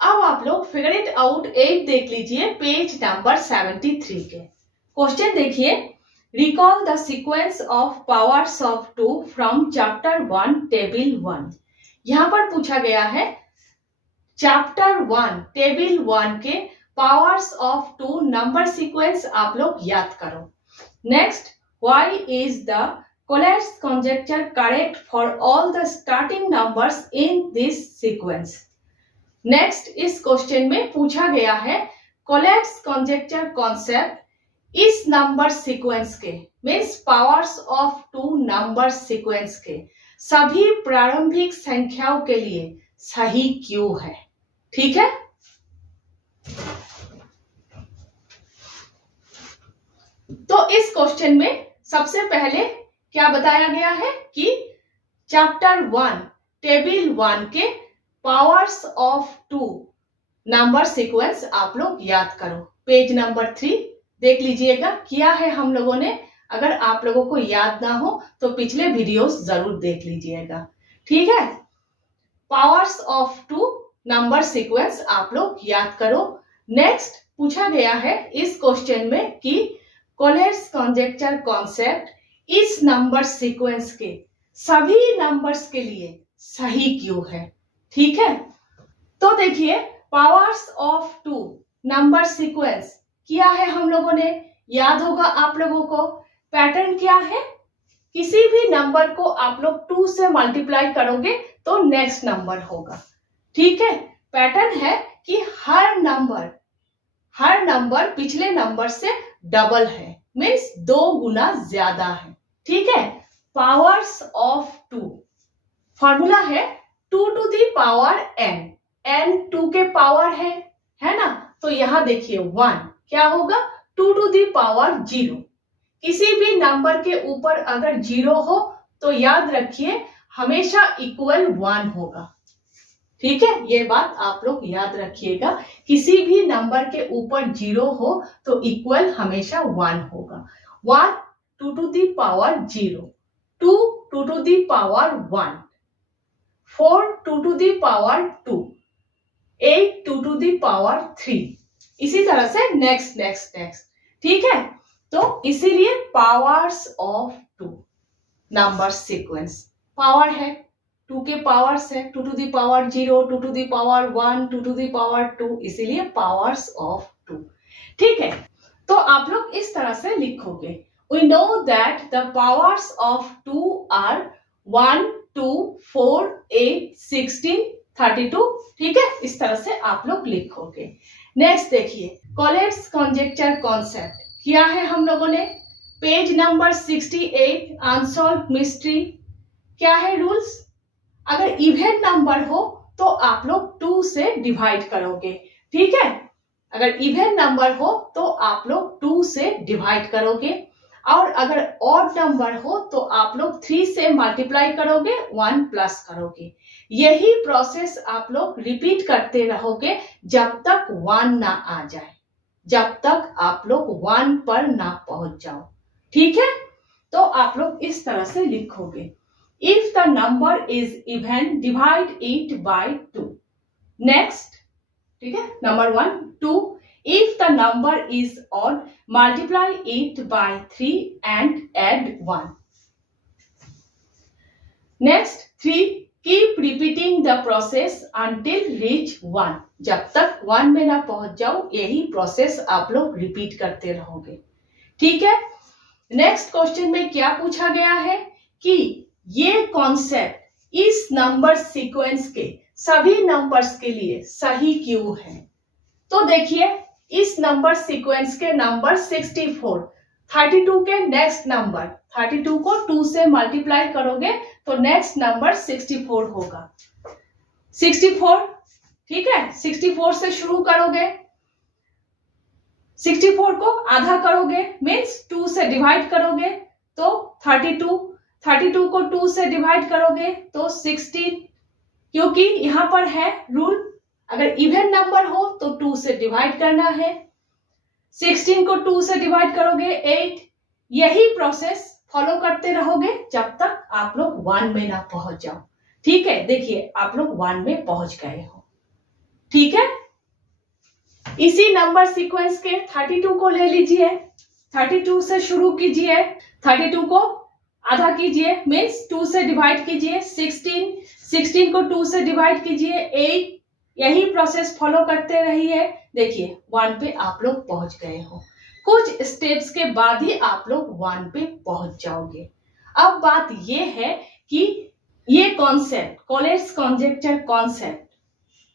अब आप लोग फिगर इट आउट 8 देख लीजिए पेज नंबर 73 के। क्वेश्चन देखिए, recall the sequence of powers of 2 from chapter 1 table 1। यहां पर पूछा गया है चैप्टर 1 टेबल 1 के पावर्स ऑफ 2 नंबर सीक्वेंस आप लोग याद करो। Next, why is the Collatz conjecture correct for all the starting numbers in this sequence. Next, इस क्वेश्चन में पूछा गया है कोलेट्स कंजेक्चर कॉन्सेप्ट इस नंबर सीक्वेंस के means powers of 2 number sequence के सभी प्रारंभिक संख्याओं के लिए सही क्यों है। ठीक है, तो इस क्वेश्चन में सबसे पहले क्या बताया गया है कि चैप्टर 1 टेबल 1 के पावर्स ऑफ 2 नंबर सीक्वेंस आप लोग याद करो। पेज नंबर 3 देख लीजिएगा, किया है हम लोगों ने। अगर आप लोगों को याद ना हो तो पिछले वीडियोस जरूर देख लीजिएगा। ठीक है, पावर्स ऑफ 2 नंबर सीक्वेंस आप लोग याद करो। नेक्स्ट, पूछा गया है इस क्वेश्चन में कि कोलेट्स कंजेक्चर कॉन्सेप्ट इस नंबर सीक्वेंस के सभी नंबर्स के लिए सही क्यों है। ठीक है, तो देखिए पावर्स ऑफ 2 नंबर सीक्वेंस किया है हम लोगों ने, याद होगा आप लोगों को। पैटर्न क्या है, किसी भी नंबर को आप लोग 2 से मल्टीप्लाई करोगे तो नेक्स्ट नंबर होगा। ठीक है, पैटर्न है कि हर नंबर पिछले नंबर से डबल है, मीन्स 2 गुना ज्यादा है। ठीक है, पावर्स ऑफ 2 फॉर्मूला है 2 to the power n, n 2 के पावर है ना। तो यहां देखिए 1 क्या होगा 2 टू दी पावर 0। किसी भी नंबर के ऊपर अगर 0 हो तो याद रखिए हमेशा इक्वल 1 होगा। ठीक है, ये बात आप लोग याद रखिएगा, किसी भी नंबर के ऊपर 0 हो तो इक्वल हमेशा 1 होगा। 1 2 to the power 0, 2 2 to the power 1, 4 2 to the power 2, 8 2 to the power 3, इसी तरह से नेक्स्ट। ठीक है, तो इसीलिए powers of 2 number sequence, power है 2 के पावर्स है 2 to the power 0, 2 to the power 1, 2 to the power 2, इसीलिए पावर्स ऑफ 2। ठीक है, तो आप लोग इस तरह से लिखोगे, we know that the powers of 2 are 1 2 4 8 16 32। ठीक है, इस तरह से आप लोग लिखोगे। नेक्स्ट देखिए, कोलेट्स कंजेक्चर कॉन्सेप्ट किया है हम लोगों ने, पेज नंबर 68 अनसॉल्व्ड मिस्ट्री। क्या है रूल्स, अगर इवन नंबर हो तो आप लोग 2 से डिवाइड करोगे। ठीक है, अगर इवन नंबर हो तो आप लोग 2 से डिवाइड करोगे, और अगर ऑड नंबर हो तो आप लोग 3 से मल्टीप्लाई करोगे, 1 प्लस करोगे। यही प्रोसेस आप लोग रिपीट करते रहोगे जब तक 1 ना आ जाए, जब तक आप लोग 1 पर ना पहुंच जाओ। ठीक है, तो आप लोग इस तरह से लिखोगे, if the number is even divide it by 2। Next, ठीक है, number 1 2, if the number is odd multiply it by 3 and add 1। next 3, keep repeating the process until reach 1। जब तक 1 में ना पहुंच जाओ यही प्रोसेस आप लोग रिपीट करते रहोगे। ठीक है, नेक्स्ट क्वेश्चन में क्या पूछा गया है कि ये कॉन्सेप्ट इस नंबर सीक्वेंस के सभी नंबर्स के लिए सही क्यों है। तो देखिए, इस नंबर सीक्वेंस के नंबर 64, 32 के नेक्स्ट नंबर 32 को 2 से मल्टीप्लाई करोगे तो नेक्स्ट नंबर 64 होगा। 64, ठीक है, 64 से शुरू करोगे, 64 को आधा करोगे मीन्स 2 से डिवाइड करोगे तो 32, 32 को 2 से डिवाइड करोगे तो 16, क्योंकि यहां पर है रूल, अगर इवन नंबर हो तो 2 से डिवाइड करना है। 16 को 2 से डिवाइड करोगे 8। यही प्रोसेस फॉलो करते रहोगे जब तक आप लोग 1 में ना पहुंच जाओ। ठीक है, देखिए आप लोग 1 में पहुंच गए हो। ठीक है, इसी नंबर सीक्वेंस के 32 को ले लीजिए, 32 से शुरू कीजिए, 32 को आधा कीजिए, मीन्स 2 से डिवाइड कीजिए, 16 को 2 से डिवाइड कीजिए, 8, यही प्रोसेस फॉलो करते रहिए। देखिए 1 पे आप लोग पहुंच गए हो। कुछ स्टेप्स के बाद ही आप लोग 1 पे पहुंच जाओगे। अब बात ये है कि ये कॉन्सेप्ट, कोलेट्स कॉन्जेक्चर कॉन्सेप्ट,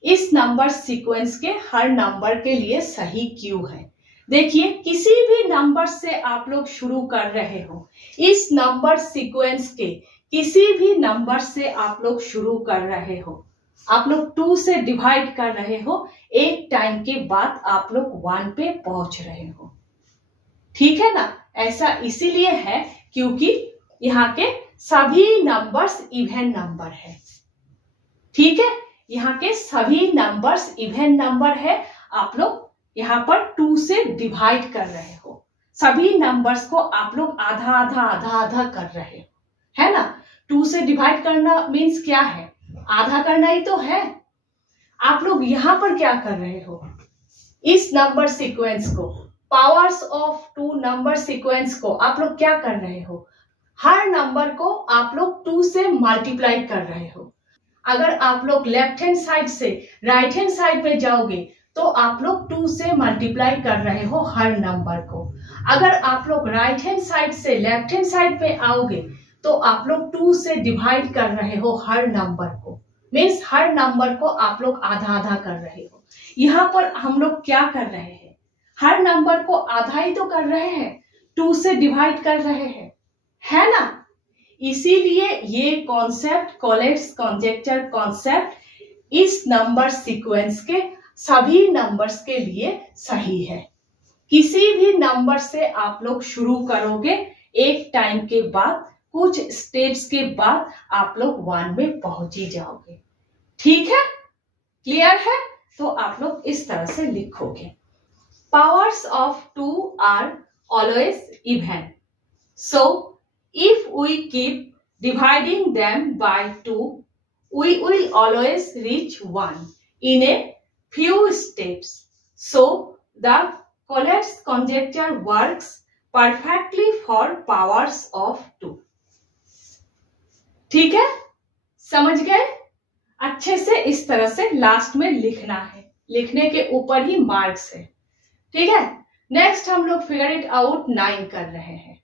इस नंबर सीक्वेंस के हर नंबर के लिए सही क्यों है। देखिए किसी भी नंबर से आप लोग शुरू कर रहे हो, इस नंबर सीक्वेंस के किसी भी नंबर से आप लोग शुरू कर रहे हो, आप लोग 2 से डिवाइड कर रहे हो, एक टाइम के बाद आप लोग 1 पे पहुंच रहे हो। ठीक है ना। ऐसा इसीलिए है क्योंकि यहाँ के सभी नंबर्स इवन नंबर है। ठीक है, यहाँ के सभी नंबर्स इवन नंबर है। आप लोग यहाँ पर 2 से डिवाइड कर रहे हो, सभी नंबर्स को आप लोग आधा आधा आधा आधा कर रहे हो, है ना। 2 से डिवाइड करना मीन्स क्या है, आधा करना ही तो है। आप लोग यहाँ पर क्या कर रहे हो, इस नंबर सीक्वेंस को, पावर्स ऑफ 2 नंबर सीक्वेंस को आप लोग क्या कर रहे हो, हर नंबर को आप लोग 2 से मल्टीप्लाई कर रहे हो। अगर आप लोग लेफ्ट हैंड साइड से राइट हैंड साइड में जाओगे तो आप लोग 2 से मल्टीप्लाई कर रहे हो हर नंबर को। अगर आप लोग राइट हैंड साइड से लेफ्ट हैंड साइड पे आओगे तो आप लोग 2 से डिवाइड कर रहे हो हर नंबर को, मीन्स हर नंबर को आप लोग आधा आधा कर रहे हो। यहाँ पर हम लोग क्या कर रहे हैं, हर नंबर को आधा ही तो कर रहे हैं, 2 से डिवाइड कर रहे हैं, है ना। इसीलिए ये कॉन्सेप्ट, कोलेट्स कॉन्जेक्चर कॉन्सेप्ट इस नंबर सीक्वेंस के सभी नंबर्स के लिए सही है। किसी भी नंबर से आप लोग शुरू करोगे, एक टाइम के बाद, कुछ स्टेप्स के बाद आप लोग 1 में पहुंच ही जाओगे। ठीक है, क्लियर है। तो आप लोग इस तरह से लिखोगे, powers of 2 are always even. So, if we keep dividing them by 2, we will always reach 1 in a few steps. So, the Collatz conjecture works perfectly for powers of 2. ठीक है, समझ गए। अच्छे से इस तरह से लास्ट में लिखना है, लिखने के ऊपर ही मार्क्स है। ठीक है, नेक्स्ट हम लोग फिगर इट आउट 9 कर रहे हैं।